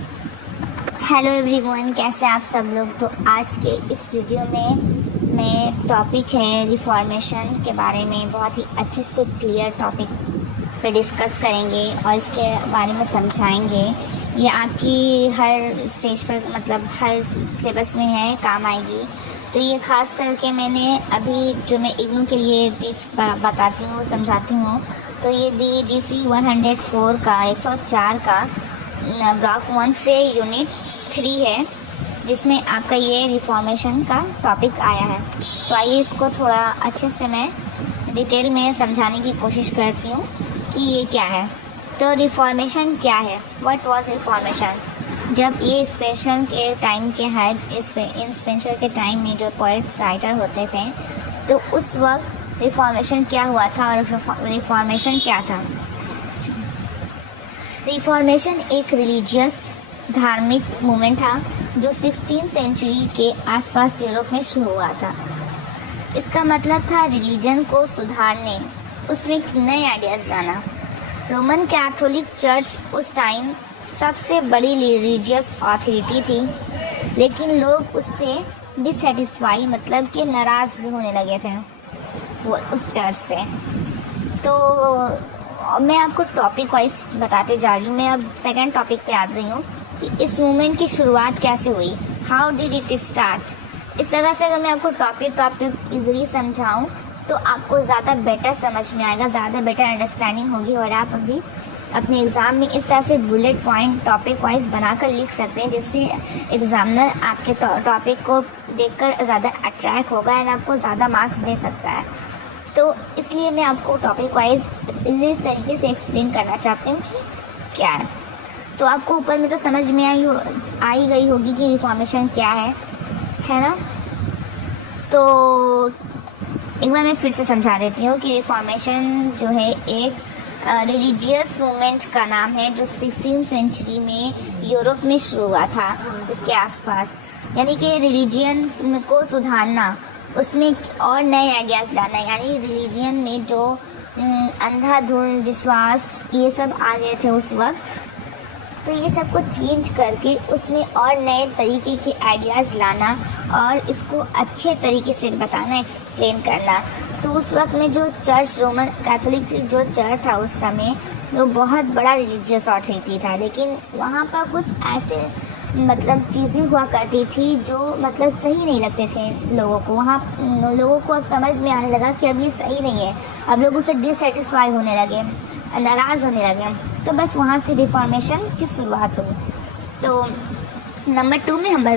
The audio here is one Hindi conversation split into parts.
हेलो एवरीवन, कैसे आप सब लोग। तो आज के इस वीडियो में टॉपिक है रिफॉर्मेशन के बारे में। बहुत ही अच्छे से क्लियर टॉपिक पे डिस्कस करेंगे और इसके बारे में समझाएंगे। ये आपकी हर स्टेज पर मतलब हर सिलेबस में है, काम आएगी। तो ये ख़ास करके मैंने अभी जो मैं इग्नू के लिए बताती हूँ, समझाती हूँ। तो ये BGC 104 का 104 का ब्लॉक 1 से यूनिट 3 है, जिसमें आपका ये रिफॉर्मेशन का टॉपिक आया है। तो आइए इसको थोड़ा अच्छे से मैं डिटेल में समझाने की कोशिश करती हूँ कि ये क्या है। तो रिफॉर्मेशन क्या है, व्हाट वाज रिफॉर्मेशन। जब ये स्पेशल के टाइम के है, इन स्पेशल के टाइम में जो पोइट्स राइटर होते थे, तो उस वक्त रिफॉर्मेशन क्या हुआ था और रिफॉर्मेशन क्या था। रिफॉर्मेशन एक रिलीजियस धार्मिक मूवमेंट था जो 16वीं सेंचुरी के आसपास यूरोप में शुरू हुआ था। इसका मतलब था रिलीजन को सुधारने, उसमें नए आइडियाज़ लाना। रोमन कैथोलिक चर्च उस टाइम सबसे बड़ी रिलीजियस अथॉरिटी थी, लेकिन लोग उससे डिससेटिस्फाई मतलब कि नाराज़ भी होने लगे थे वो उस चर्च से। तो मैं आपको टॉपिक वाइज बताते जा रही हूँ। मैं अब सेकंड टॉपिक पे आ रही हूँ कि इस मूवमेंट की शुरुआत कैसे हुई, हाउ डिड इट स्टार्ट। इस तरह से अगर मैं आपको टॉपिक इजीली समझाऊँ तो आपको ज़्यादा बेटर समझ में आएगा, ज़्यादा बेटर अंडरस्टैंडिंग होगी और आप अभी अपने एग्ज़ाम में इस तरह से बुलेट पॉइंट टॉपिक वाइज बनाकर लिख सकते हैं, जिससे एग्ज़ामिनर आपके टॉपिक को देखकर ज़्यादा अट्रैक्ट होगा और आपको ज़्यादा मार्क्स दे सकता है। तो इसलिए मैं आपको टॉपिक वाइज इस तरीके से एक्सप्लेन करना चाहती हूँ कि क्या है। तो आपको ऊपर में तो समझ में आई गई होगी कि रिफॉर्मेशन क्या है ना। तो एक बार मैं फिर से समझा देती हूँ कि रिफॉर्मेशन जो है एक रिलीजियस मूवमेंट का नाम है जो 16वीं सेंचुरी में यूरोप में शुरू हुआ था, इसके आसपास। यानी कि रिलीजियन को सुधारना, उसमें और नए आइडियाज़ लाना। यानी रिलीजियन में जो अंधाधुंध विश्वास ये सब आ गए थे उस वक्त, तो ये सब को चेंज करके उसमें और नए तरीके के आइडियाज़ लाना और इसको अच्छे तरीके से बताना, एक्सप्लेन करना। तो उस वक्त में जो चर्च, रोमन कैथोलिक जो चर्च था उस समय, वो बहुत बड़ा रिलीजियस अथॉरिटी था, लेकिन वहाँ पर कुछ ऐसे मतलब चीज़ें हुआ करती थी जो मतलब सही नहीं लगते थे लोगों को। वहाँ लोगों को अब समझ में आने लगा कि अब ये सही नहीं है। अब लोग उससे डिससेटिस्फाई होने लगे, नाराज़ होने लगे। तो बस वहाँ से रिफॉर्मेशन की शुरुआत हुई। तो नंबर 2 में हम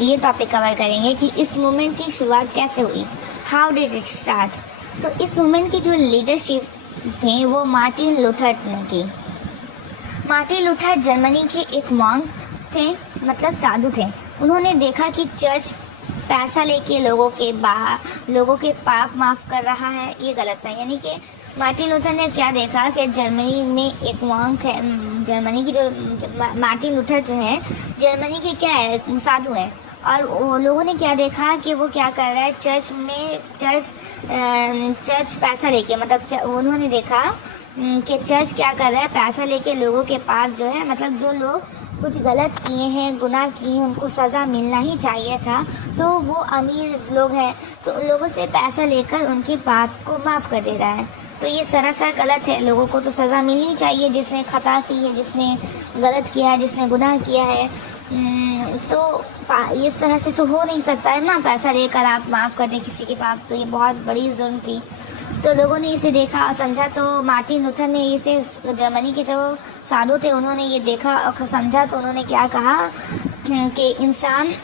ये टॉपिक कवर करेंगे कि इस मूवमेंट की शुरुआत कैसे हुई, हाउ डिड इट स्टार्ट। तो इस मूवमेंट की जो लीडरशिप थे वो मार्टिन लूथर ने की। मार्टिन लूथर जर्मनी के एक मॉन्क थे, मतलब साधु थे। उन्होंने देखा कि चर्च पैसा लेके लोगों के पाप माफ़ कर रहा है, ये गलत है। यानी कि मार्टिन लूथर ने क्या देखा कि जर्मनी में एक मॉन्क है, जर्मनी की जो मार्टिन लूथर जो है जर्मनी के क्या है, साधु हैं। और वो लोगों ने क्या देखा कि वो क्या कर रहा है चर्च पैसा लेके, मतलब उन्होंने देखा कि चर्च क्या कर रहा है, पैसा लेके लोगों के पाप जो है, मतलब जो लोग कुछ गलत किए हैं, गुनाह किए हैं, उनको सज़ा मिलना ही चाहिए था। तो वो अमीर लोग हैं तो उन लोगों से पैसा लेकर उनके पाप को माफ़ कर दे रहा है। तो ये सरासर गलत है। लोगों को तो सज़ा मिलनी चाहिए जिसने खता की है, जिसने गलत किया है, जिसने गुनाह किया है। तो इस तरह से तो हो नहीं सकता है ना, पैसा लेकर आप माफ़ कर दें किसी के पाप। तो ये बहुत बड़ी जुर्म थी। तो लोगों ने इसे देखा और समझा। तो मार्टिन लूथर ने इसे, जर्मनी के जो साधु थे उन्होंने ये देखा और समझा। तो उन्होंने क्या कहा कि इंसान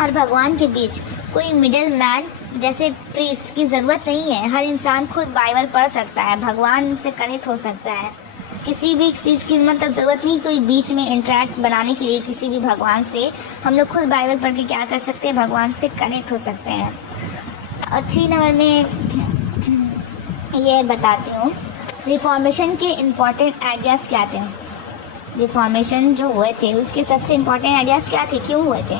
और भगवान के बीच कोई मिडिल मैन जैसे प्रीस्ट की ज़रूरत नहीं है। हर इंसान खुद बाइबल पढ़ सकता है, भगवान से कनेक्ट हो सकता है। किसी भी चीज़ की मतलब ज़रूरत नहीं कोई बीच में इंटरेक्ट बनाने के लिए किसी भी भगवान से। हम लोग खुद बाइबल पढ़ के क्या कर सकते हैं, भगवान से कनेक्ट हो सकते हैं। और 3 नंबर में ये बताती हूँ रिफॉर्मेशन के इम्पॉर्टेंट आइडियाज़ क्या थे। रिफॉर्मेशन जो हुए थे उसके सबसे इम्पॉर्टेंट आइडियाज़ क्या थे, क्यों हुए थे।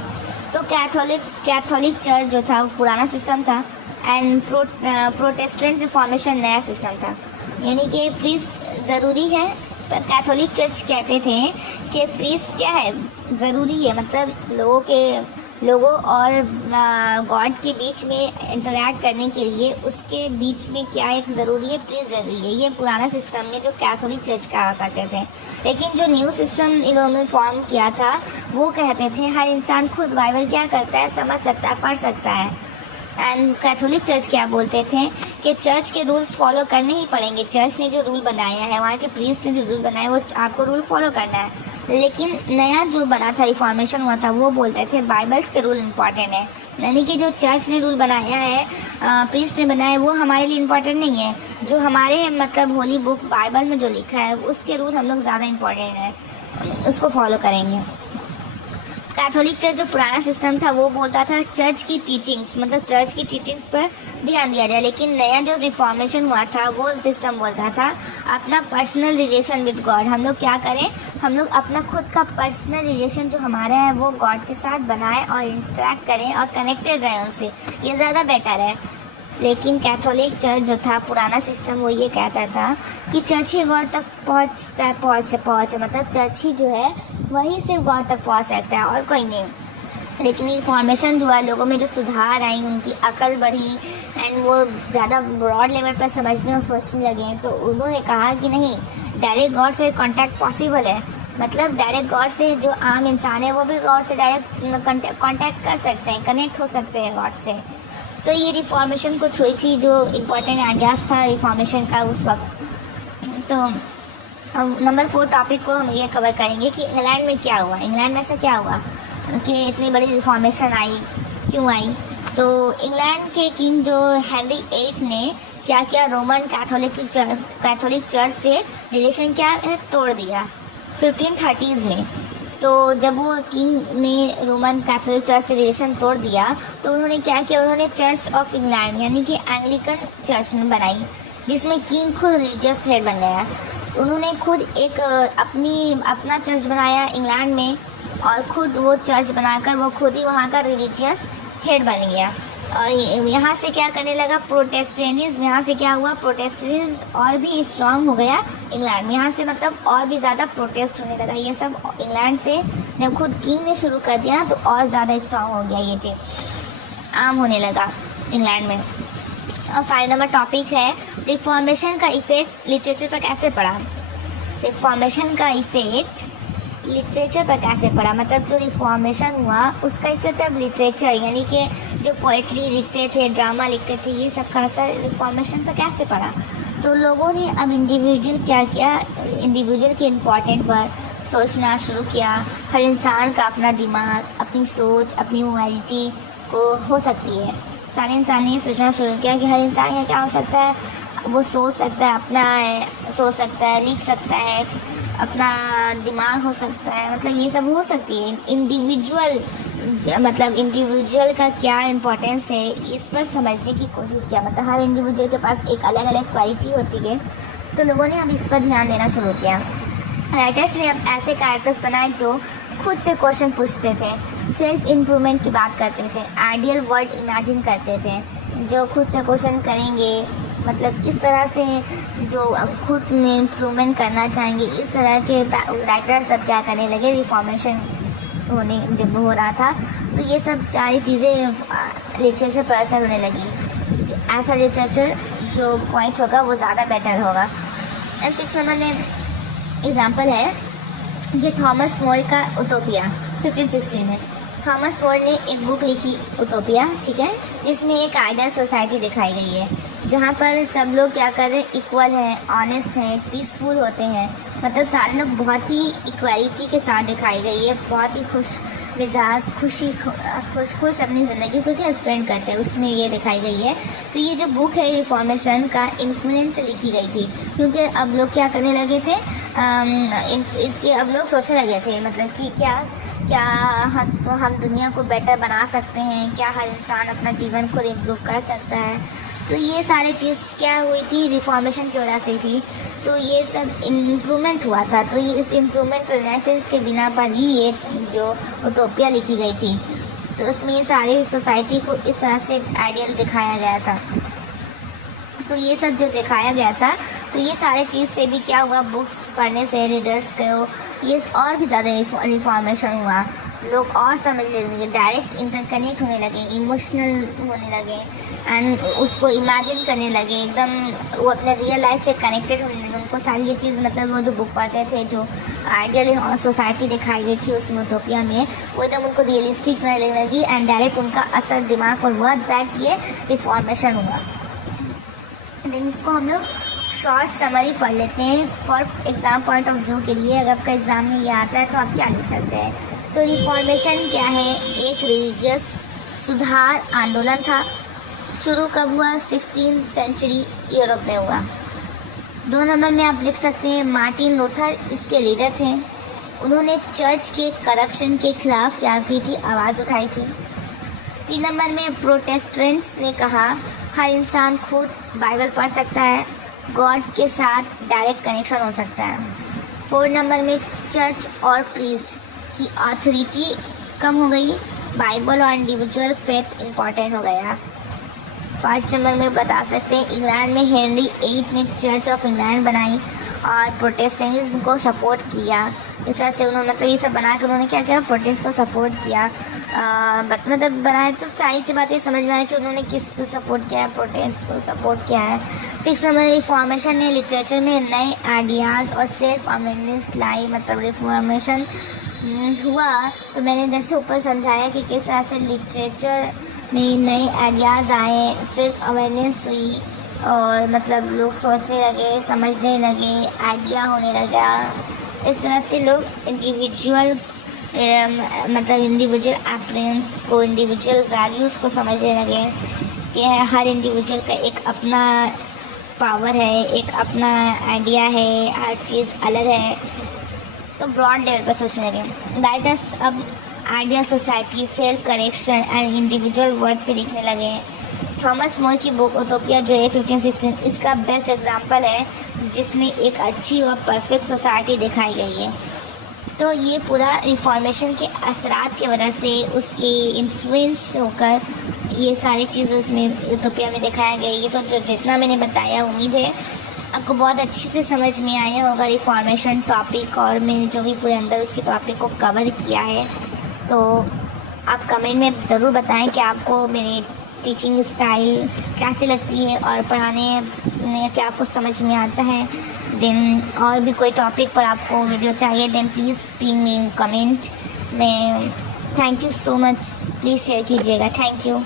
तो कैथोलिक चर्च जो था वो पुराना सिस्टम था एंड प्रोटेस्टेंट रिफॉर्मेशन नया सिस्टम था। यानी कि प्रीस्ट ज़रूरी है कैथोलिक चर्च कहते थे कि प्रीस्ट क्या है, ज़रूरी है, मतलब लोगों और गॉड के बीच में इंटरैक्ट करने के लिए उसके बीच में क्या एक ज़रूरी है, प्रीस्ट ज़रूरी है। ये पुराना सिस्टम में जो कैथोलिक चर्च कहा करते थे। लेकिन जो न्यू सिस्टम इन्होंने फॉर्म किया था वो कहते थे हर इंसान खुद बाइबल क्या करता है, समझ सकता है, पढ़ सकता है। एंड कैथोलिक चर्च क्या बोलते थे कि चर्च के रूल्स फॉलो करने ही पड़ेंगे। चर्च ने जो रूल बनाया है, वहाँ के प्रीस्ट ने जो रूल बनाया, वो आपको रूल फॉलो करना है। लेकिन नया जो बना था, रिफॉर्मेशन हुआ था, वो बोलते थे बाइबल्स के रूल इम्पॉर्टेंट है, यानी कि जो चर्च ने रूल बनाया है, प्रीस्ट ने बनाया है, वो हमारे लिए इम्पॉर्टेंट नहीं है। जो हमारे मतलब होली बुक बाइबल में जो लिखा है उसके रूल हम लोग ज़्यादा इम्पॉर्टेंट है, उसको फॉलो करेंगे। कैथोलिक चर्च जो पुराना सिस्टम था वो बोलता था चर्च की टीचिंग्स, मतलब चर्च की टीचिंग्स पर ध्यान दिया जाए। लेकिन नया जो रिफॉर्मेशन हुआ था वो सिस्टम बोलता था अपना पर्सनल रिलेशन विद गॉड, हम लोग क्या करें, हम लोग अपना खुद का पर्सनल रिलेशन जो हमारा है वो गॉड के साथ बनाएं और इंटरेक्ट करें और कनेक्टेड रहें उनसे, ये ज़्यादा बेटर है। लेकिन कैथोलिक चर्च जो था पुराना सिस्टम, वो ये कहता था कि चर्च ही गॉड तक पहुँच मतलब चर्च ही जो है वही सिर्फ गॉड तक पहुँच सकता है और कोई नहीं। लेकिन रिफॉर्मेशन जो है, लोगों में जो सुधार आई, उनकी अकल बढ़ी एंड वो ज़्यादा ब्रॉड लेवल पर समझने और सोचने लगे, तो उन्होंने कहा कि नहीं, डायरेक्ट गॉड से कांटेक्ट पॉसिबल है। मतलब डायरेक्ट गॉड से जो आम इंसान है वो भी गॉड से डायरेक्ट कांटेक्ट कर सकते हैं, कनेक्ट हो सकते हैं गॉड से। तो ये रिफॉर्मेशन कुछ हुई थी जो इम्पोर्टेंट आइडियाज़ था रिफॉर्मेशन का उस वक्त। तो नंबर 4 टॉपिक को हम ये कवर करेंगे कि इंग्लैंड में क्या हुआ, इंग्लैंड में ऐसा क्या हुआ कि इतनी बड़ी रिफॉर्मेशन आई, क्यों आई। तो इंग्लैंड के किंग जो हेनरी 8 ने क्या किया, रोमन कैथोलिक चर्च से रिलेशन क्या है, तोड़ दिया 1530s में। तो जब वो किंग ने रोमन कैथोलिक चर्च से रिलेशन तोड़ दिया तो उन्होंने क्या किया, उन्होंने चर्च ऑफ इंग्लैंड यानी कि एंग्लिकन चर्च बनाई, जिसमें किंग खुद रिलीजियस हेड बन गया। उन्होंने खुद एक अपना चर्च बनाया इंग्लैंड में और खुद वो चर्च बनाकर वो खुद ही वहाँ का रिलीजियस हेड बन गया। और यहाँ से क्या करने लगा, प्रोटेस्टेंटिज्म, यहाँ से क्या हुआ, प्रोटेस्टेंटिज्म और भी स्ट्रांग हो गया इंग्लैंड में। यहाँ से मतलब और भी ज़्यादा प्रोटेस्ट होने लगा। ये सब इंग्लैंड से जब खुद किंग ने शुरू कर दिया तो और ज़्यादा स्ट्रांग हो गया, ये चीज़ आम होने लगा इंग्लैंड में। और 5 नंबर टॉपिक है रिफॉर्मेशन का इफ़ेक्ट लिटरेचर पर कैसे पड़ा। रिफॉर्मेशन का इफ़ेक्ट लिटरेचर पर कैसे पड़ा, मतलब जो रिफॉर्मेशन हुआ उसका इफेक्ट अब लिटरेचर यानी कि जो पोइट्री लिखते थे, ड्रामा लिखते थे, ये सब का असर रिफॉर्मेशन पर कैसे पड़ा। तो लोगों ने अब इंडिविजुअल क्या किया, इंडिविजुअल के इम्पोर्टेंट पर सोचना शुरू किया। हर इंसान का अपना दिमाग, अपनी सोच, अपनी मोबाइलिटी को हो सकती है। सारे इंसान ने ये सोचना शुरू किया कि हर इंसान का क्या हो सकता है, वो सोच सकता है, अपना सोच सकता है, लिख सकता है, अपना दिमाग हो सकता है, मतलब ये सब हो सकती है। इंडिविजुअल मतलब इंडिविजुअल का क्या इम्पोर्टेंस है, इस पर समझने की कोशिश किया। मतलब हर इंडिविजुअल के पास एक अलग अलग क्वालिटी होती है, तो लोगों ने अब इस पर ध्यान देना शुरू किया। राइटर्स ने अब ऐसे कैरेक्टर्स बनाए जो खुद से क्वेश्चन पूछते थे, सेल्फ इम्प्रूवमेंट की बात करते थे, आइडियल वर्ल्ड इमेजिन करते थे, जो खुद से क्वेश्चन करेंगे, मतलब इस तरह से जो खुद में इम्प्रूवमेंट करना चाहेंगे, इस तरह के राइटर सब क्या करने लगे, रिफॉर्मेशन होने जब हो रहा था तो ये सब सारी चीज़ें लिटरेचर पर असर होने लगी। ऐसा लिटरेचर जो पॉइंट होगा वो ज़्यादा बेटर होगा। एंड 6 नंबर में एग्जाम्पल है ये थॉमस मोर का उटोपिया 1516 में। थॉमस मोर ने एक बुक लिखी उटोपिया, ठीक है, जिसमें एक आइडियल सोसाइटी दिखाई गई है जहाँ पर सब लोग क्या कर रहे हैं, इक्वल हैं, ऑनेस्ट हैं, पीसफुल होते हैं, मतलब सारे लोग बहुत ही इक्वालिटी के साथ दिखाई गई है, बहुत ही खुश मिजाज, खुश अपनी ज़िंदगी को क्या स्पेंड करते हैं, उसमें ये दिखाई गई है। तो ये जो बुक है रिफॉर्मेशन का इन्फ्लुएंस से लिखी गई थी, क्योंकि अब लोग क्या करने लगे थे, इसके अब लोग सोचने लगे थे मतलब कि क्या हम दुनिया को बेटर बना सकते हैं, क्या हर इंसान अपना जीवन खुद इम्प्रूव कर सकता है। तो ये सारी चीज़ क्या हुई थी, रिफॉर्मेशन की वजह से थी। तो ये सब इम्प्रूवमेंट हुआ था, तो ये इस इम्प्रूवमेंट रेनेसेंस के बिना पर ही ये जो उटोपिया लिखी गई थी। तो उसमें ये सारी सोसाइटी को इस तरह से आइडियल दिखाया गया था। तो ये सब जो दिखाया गया था, तो ये सारे चीज़ से भी क्या हुआ, बुक्स पढ़ने से रीडर्स को ये और भी ज़्यादा इन्फॉर्मेशन हुआ, लोग और समझने लगे, डायरेक्ट इंटरकनेक्ट होने लगे, इमोशनल होने लगे एंड उसको इमेजिन करने लगे, एकदम वो अपने रियल लाइफ से कनेक्टेड होने लगे। उनको सारी ये चीज़ मतलब वो जो बुक पढ़ते थे, जो आइडियल सोसाइटी दिखाई गई थी उस यूटोपिया में, वो एकदम उनको रियलिस्टिक लगने लगी एंड डायरेक्ट उनका असर दिमाग पर हुआ, दैट ये रिफॉर्मेशन हुआ। देन इसको हम लोग शॉर्ट समरी पढ़ लेते हैं for exam point of view के लिए। अगर आपका एग्ज़ाम में ये आता है तो आप क्या लिख सकते हैं। तो रिफॉर्मेशन क्या है, एक रिलीजियस सुधार आंदोलन था। शुरू कब हुआ, 16th सेंचुरी यूरोप में हुआ। 2 नंबर में आप लिख सकते हैं मार्टिन लूथर इसके लीडर थे। उन्होंने चर्च के करप्शन के खिलाफ क्या की थी, आवाज़ उठाई थी। 3 नंबर में प्रोटेस्टेंट्स ने कहा हर इंसान खुद बाइबल पढ़ सकता है, गॉड के साथ डायरेक्ट कनेक्शन हो सकता है। 4 नंबर में चर्च और प्रीस्ट की अथॉरिटी कम हो गई, बाइबल और इंडिविजुअल फेथ इम्पॉर्टेंट हो गया। 5 नंबर में बता सकते हैं इंग्लैंड में हेनरी 8 ने चर्च ऑफ इंग्लैंड बनाई और प्रोटेस्टेंटिज्म को सपोर्ट किया। इस तरह से उन्होंने मतलब ये सब बना के उन्होंने क्या किया, प्रोटेस्ट को सपोर्ट किया। मतलब बनाए तो सारी सी बातें समझ में आए कि उन्होंने किसको सपोर्ट किया है, प्रोटेस्ट को सपोर्ट किया है। 6 नंबर रिफॉर्मेशन ने लिटरेचर में नए आइडियाज़ और सेल्फ अवेयरनेस लाई। मतलब रिफॉर्मेशन हुआ तो मैंने जैसे ऊपर समझाया कि किस तरह से लिटरेचर में नए आइडियाज़ आए, सेल्फ अवेयरनेस हुई और मतलब लोग सोचने लगे, समझने लगे, आइडिया होने लगा। इस तरह से लोग इंडिविजुअल मतलब इंडिविजुअल अपीयरेंस को, इंडिविजुअल वैल्यूज़ को समझने लगे कि हर इंडिविजुअल का एक अपना पावर है, एक अपना आइडिया है, हर चीज़ अलग है। तो ब्रॉड लेवल पर सोचने लगे। राइटर्स अब ideal society, self correction and individual word पे लिखने लगे। थॉमस मोर की बुक यूटोपिया जो है 1516 इसका बेस्ट एग्जांपल है, जिसमें एक अच्छी और परफेक्ट सोसाइटी दिखाई गई है। तो ये पूरा रिफॉर्मेशन के असरात की वजह से, उसकी इन्फ्लुएंस होकर ये सारी चीज़ उसमें यूटोपिया में दिखाया गई है। तो जो जितना मैंने बताया, उम्मीद है आपको बहुत अच्छे से समझ में आया होगा रिफॉर्मेशन टॉपिक, और मैंने जो भी पूरे अंदर उसके टॉपिक को कवर किया है। तो आप कमेंट में ज़रूर बताएं कि आपको मेरी टीचिंग स्टाइल कैसी लगती है और पढ़ाने में क्या आपको समझ में आता है। देन और भी कोई टॉपिक पर आपको वीडियो चाहिए, then please ping me in comment में। Thank you so much, please share कीजिएगा। Thank you.